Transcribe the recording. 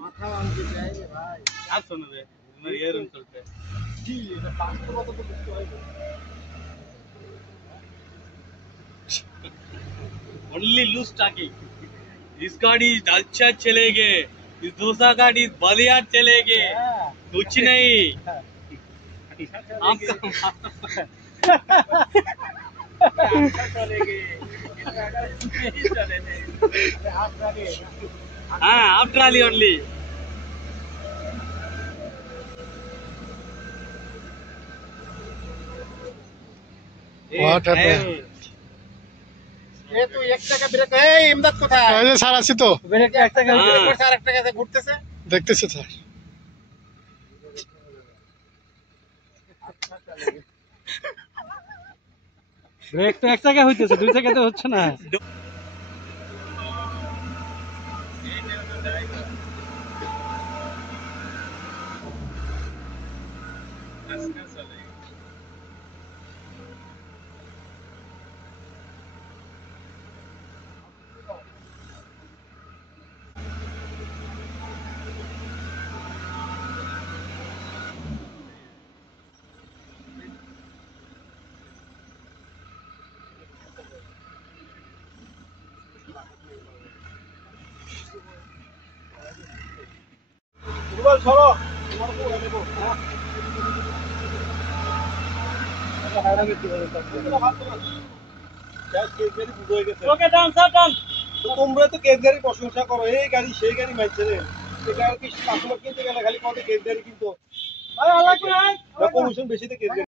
মাথা ভাঙতে চাই রে ভাই। আর শোনো রে, তোমার এরকম চলছে। কি এটা পাঁচটা কত তো বুঝতে হয়। Only loose talking. This गाड़ी दालचा चलेगे, इस दूसरा गाड़ी बलियार चलेगे, कुछ नहीं। आपका हाँ, आप ट्राली only. What happened? এ তো 1 টাকা ব্রেক। এই ইমদাদ কোথায়? এই যে স্যার আছি তো, ব্রেক 1 টাকা ব্রেক করছে আর 1 টাকা ঘুরতেছে। দেখতেছি স্যার। ব্রেক তো 1 জায়গায় হইতেছে, 2 জায়গাতে হচ্ছে না। রুবেল সরো। তোমার কো নেব। হ্যাঁ। এটা হায়রা গেছে বলে তো। এটা হাত তোমার। গ্যাস গাড়ি বুঝ হয়ে গেছে। Okay, done, sir, done. তো তোমরা তো গ্যাস গাড়ি প্রশংসা করো। এই গাড়ি সেই গাড়ি মাইছে রে। এটা আর কি কাস্টমার কিনতে গেলে খালি কত গ্যাস গাড়ি কিনতো। আল্লাহ করে। কমিশন বেশি তো গ্যাস গাড়ি